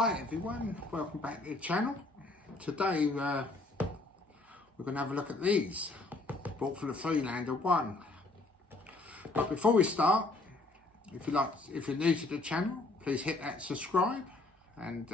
Hi everyone, welcome back to the channel. Today we're going to have a look at these, bought for the Freelander 1. But before we start, if you're new to the channel, please hit that subscribe and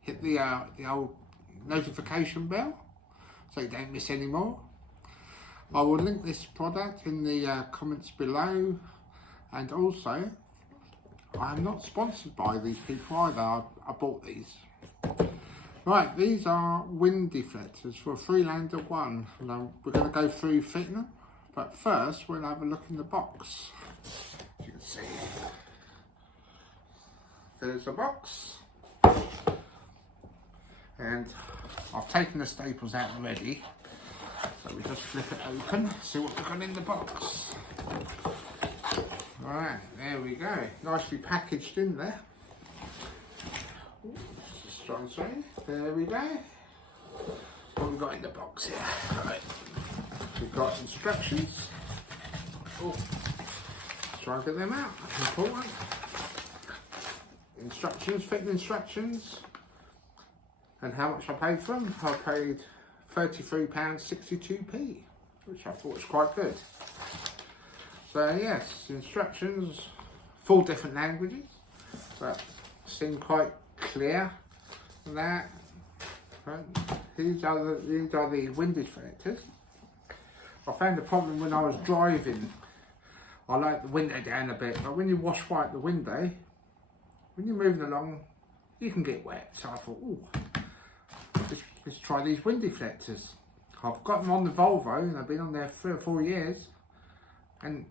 hit the old notification bell so you don't miss any more. I will link this product in the comments below, and also I'm not sponsored by these people either. I bought these. Right, these are wind deflectors for a Freelander 1. Now we're going to go through fitting them, but first we'll have a look in the box. As you can see, there's the box, and I've taken the staples out already, so we just flip it open, see what we've got in the box. Right, there we go. Nicely packaged in there. Just try and see. There we go. What have we got in the box here? Right. We've got instructions. Oh, try and get them out. Important. Instructions, fitting instructions, and how much I paid for them. I paid £33.62p, which I thought was quite good. So yes, instructions, 4 different languages, but seem quite clear. That these are the wind deflectors. I found the problem when I was driving. I like the window down a bit, but when you wash white the window, when you're moving along, you can get wet. So I thought, oh, let's try these wind deflectors. I've got them on the Volvo, and I've been on there 3 or 4 years, and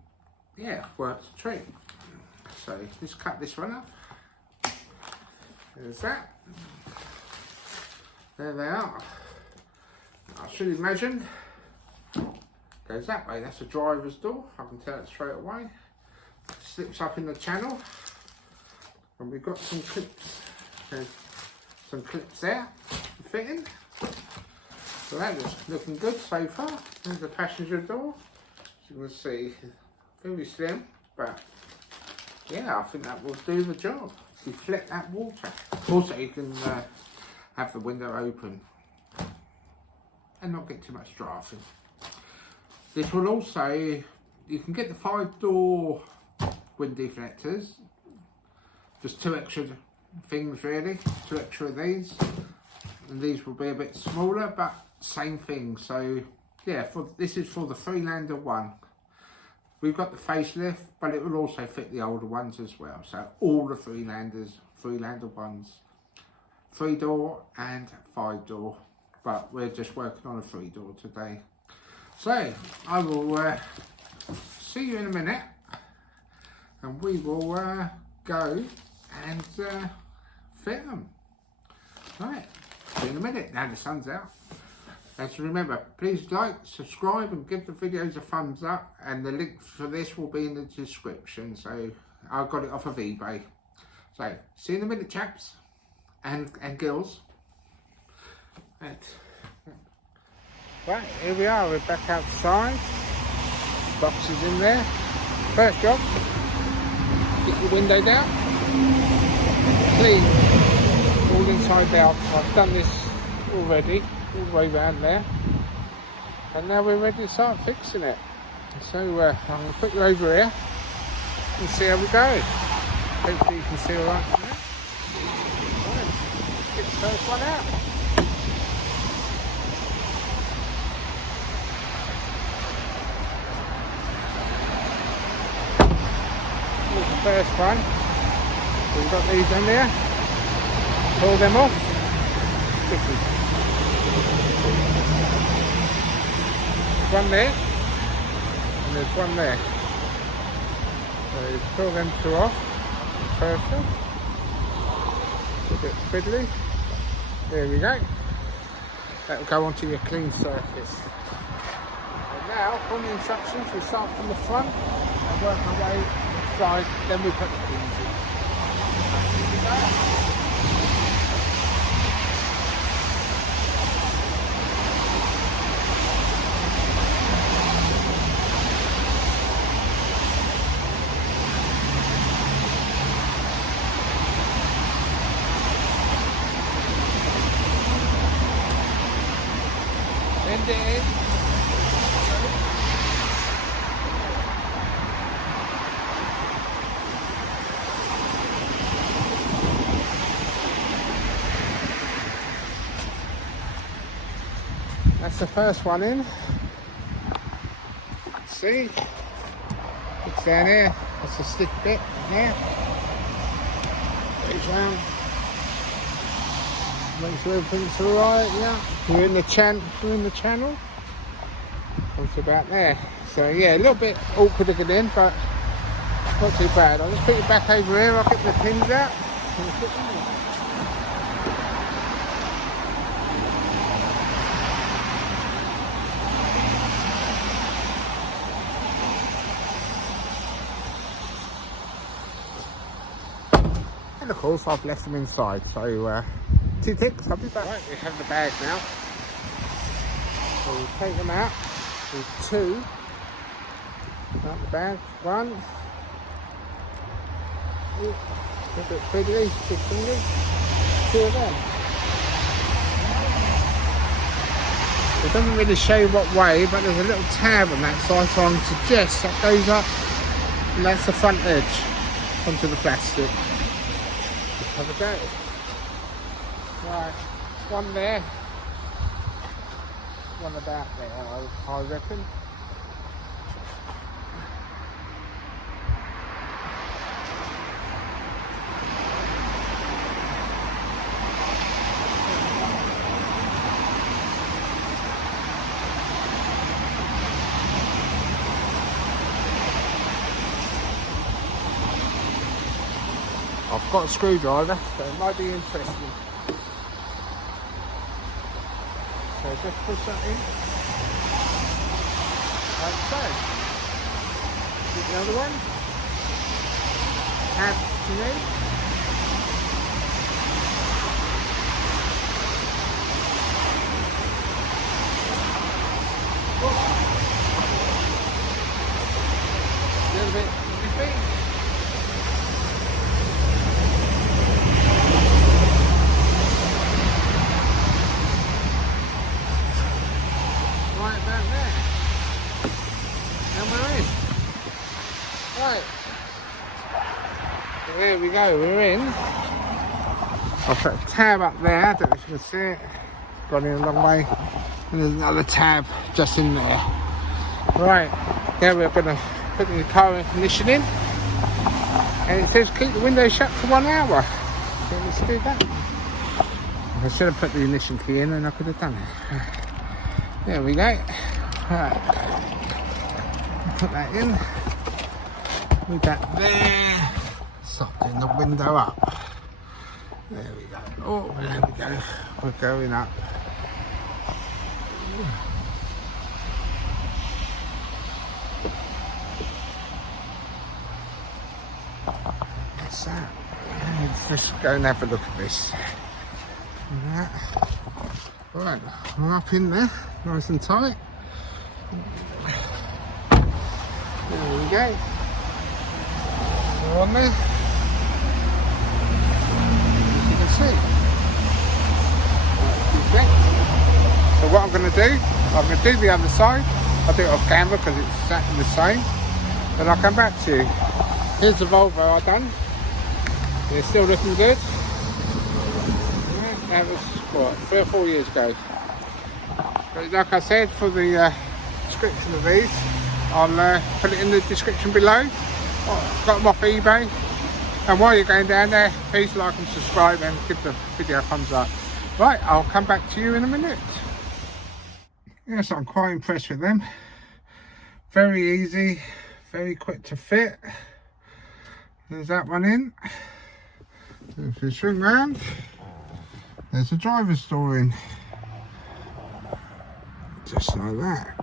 yeah, works a treat. So let's cut this one up. There's that. There they are. I should imagine goes that way. That's the driver's door. I can tell it straight away. Slips up in the channel, and we've got some clips. There's some clips there for fitting. So that is looking good so far. There's the passenger door. As you can see, very slim, but yeah, I think that will do the job. Deflect that water. Also, you can have the window open and not get too much drafting. This will also, you can get the 5-door wind deflectors, just 2 extra things really, 2 extra of these, and these will be a bit smaller, but same thing. So yeah, this is for the Freelander 1. We've got the facelift, but it will also fit the older ones as well. So all the Freelander 1s, 3-door and 5-door, but we're just working on a 3-door today. So I will see you in a minute, and we will go and fit them. Right, see you in a minute. Now the sun's out. And remember, please like, subscribe, and give the videos a thumbs up, and the link for this will be in the description. So I got it off of eBay. So see you in a minute, chaps and girls. Right, here we are, we're back outside. Box is in there. First job, get your window down, clean all inside out. I've done this already, all the way around there, and now we're ready to start fixing it. So I'm going to put you over here and see how we go. Hopefully you can see all right from there. Right, let's get the first one out. Here's the first one. We've got these on there. Pull them off. One there, and there's one there. So you pull them 2 off. Perfect. A bit fiddly. There we go. That will go onto your clean surface. And now, from the instructions, we start from the front and work our way inside. Then we put the pins in. blend it in. That's the first one in. See? It's down here. That's the stick bit there. Goes round. Make sure everything's alright, yeah. We're in the channel. Comes about there. So yeah, a little bit awkward to get in, but not too bad. I'll just put it back over here. I'll get the pins out. And of course I've left them inside, so 2 ticks, I'll be back. Right, we have the bag now. So we take them out with 2 out the bag. 1. Ooh, a bit fiddly, big finger. 2 of them. It doesn't really show what way, but there's a little tab on that side, so I can suggest that goes up, and that's the front edge onto the plastic. Have a go. Right, 1 there, 1 about there, I reckon. I've got a screwdriver, so it might be interesting. So just push that in, like so. Get the other one. Tab to me. A little bit iffy. Right, there we go, we're in. I'll put a tab up there, I don't know if you can see it. Gone in a long way. And there's another tab just in there. Right, now we're going to put the car ignition in. And it says keep the window shut for 1 hour. So let's do that. I should have put the ignition key in and I could have done it. There we go. Right, put that in. With that there, soften the window up. There we go. Oh, there we go. We're going up. That's that. Let's just go and have a look at this. Right, we're up in there, nice and tight. There we go. On there, as you can see. So what I'm going to do the other side. I'll do it off camera because it's exactly the same. Then I'll come back to you. Here's the Volvo I've done. It's still looking good. Yeah, that was what, 3 or 4 years ago. But like I said, for the description of these, I'll put it in the description below. Got them off eBay, and while you're going down there, please like and subscribe and give the video a thumbs up. Right, I'll come back to you in a minute. Yes, I'm quite impressed with them. Very easy, very quick to fit. There's that one in. So if you swing round, there's a driver's door in. Just like that.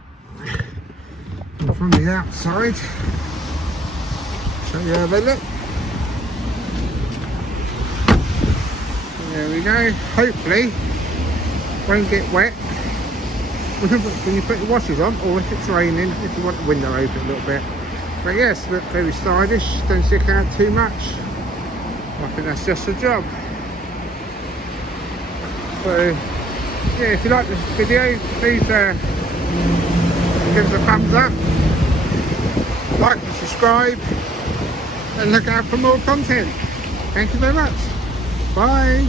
And from the outside, show you how they look. There we go. Hopefully won't get wet when you put your washers on, or if it's raining, if you want the window open a little bit. But yes, look very stylish, don't stick out too much. I think that's just the job. So yeah, if you like this video, please give us a thumbs up, like and subscribe, and look out for more content. Thank you very much. Bye.